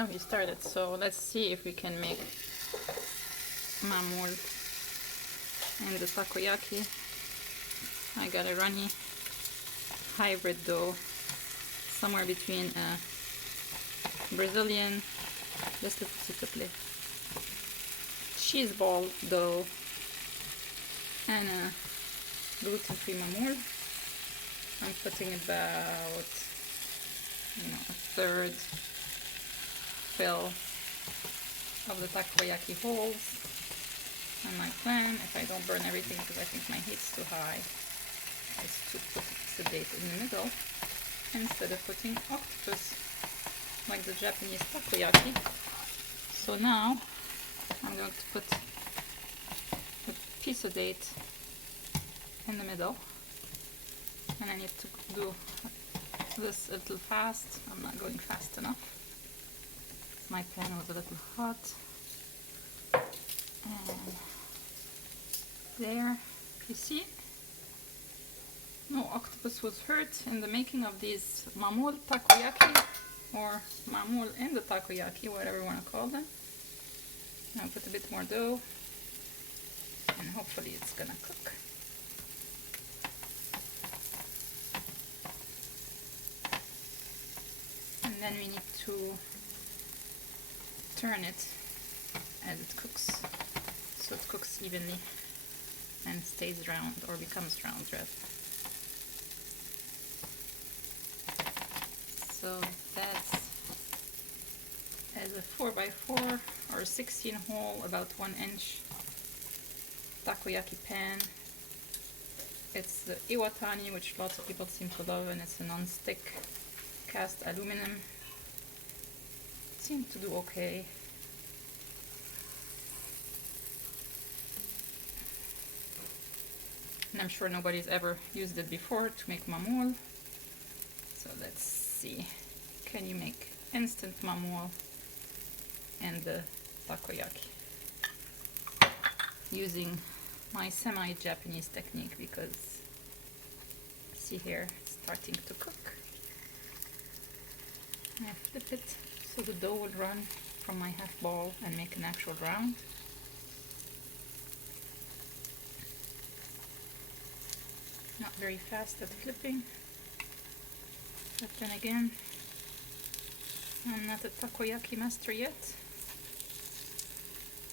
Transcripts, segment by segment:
Oh, we started, so let's see if we can make Maamoul and the takoyaki. I got a runny hybrid dough, somewhere between a Brazilian, cheese ball dough and a gluten-free Maamoul. I'm putting about, a third fill of the takoyaki holes. And my plan, if I don't burn everything because I think my heat's too high, is to put the date in the middle instead of putting octopus like the Japanese takoyaki. So now I'm going to put a piece of date in the middle, and I need to do this a little fast. I'm not going fast enough. My pan was a little hot. And there, you see, no octopus was hurt in the making of these Maamoul takoyaki, or Maamoul in the takoyaki, whatever you want to call them. Now put a bit more dough, and hopefully it's gonna cook. And then we need to turn it as it cooks, so it cooks evenly and stays round, or becomes round rather. So that's as a 4x4 or 16 hole, about 1 inch takoyaki pan. It's the Iwatani, which lots of people seem to love, and it's a non-stick cast aluminum. It seemed to do okay. And I'm sure nobody's ever used it before to make Maamoul. So let's see. Can you make instant Maamoul and the takoyaki using my semi-Japanese technique? Because see here, it's starting to cook. I flip it so the dough will run from my half ball and make an actual round. Not very fast at flipping, but then again, I'm not a takoyaki master yet,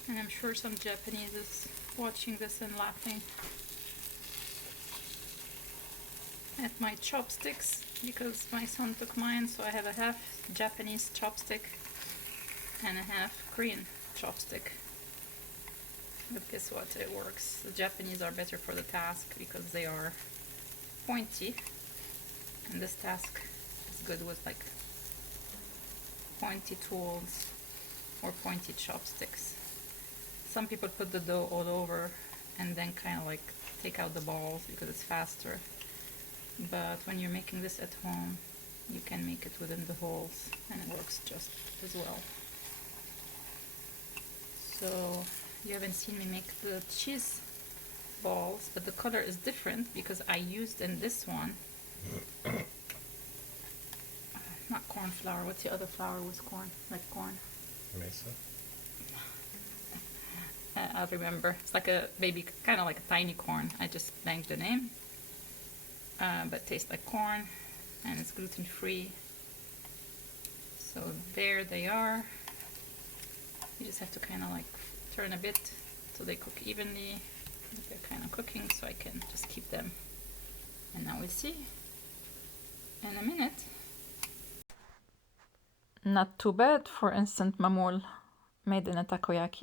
and I'm sure some Japanese is watching this and laughing at my chopsticks, because my son took mine, so I have a half Japanese chopstick and a half Korean chopstick. But guess what, it works. The Japanese are better for the task because they are pointy, and this task is good with like pointy tools or pointy chopsticks. Some people put the dough all over and then kind of like take out the balls because it's faster, but when you're making this at home, you can make it within the holes and it works just as well. So you haven't seen me make the cheese balls, but the color is different because I used in this one not corn flour. What's the other flour with corn? Like corn? Mesa. I'll remember. It's like a baby, kind of like a tiny corn. I just blanked the name, but tastes like corn, and it's gluten free. So there they are. You just have to kind of like turn a bit so they cook evenly. They're kind of cooking, so I can just keep them. And now we'll see in a minute. Not too bad for instant Maamoul made in a takoyaki.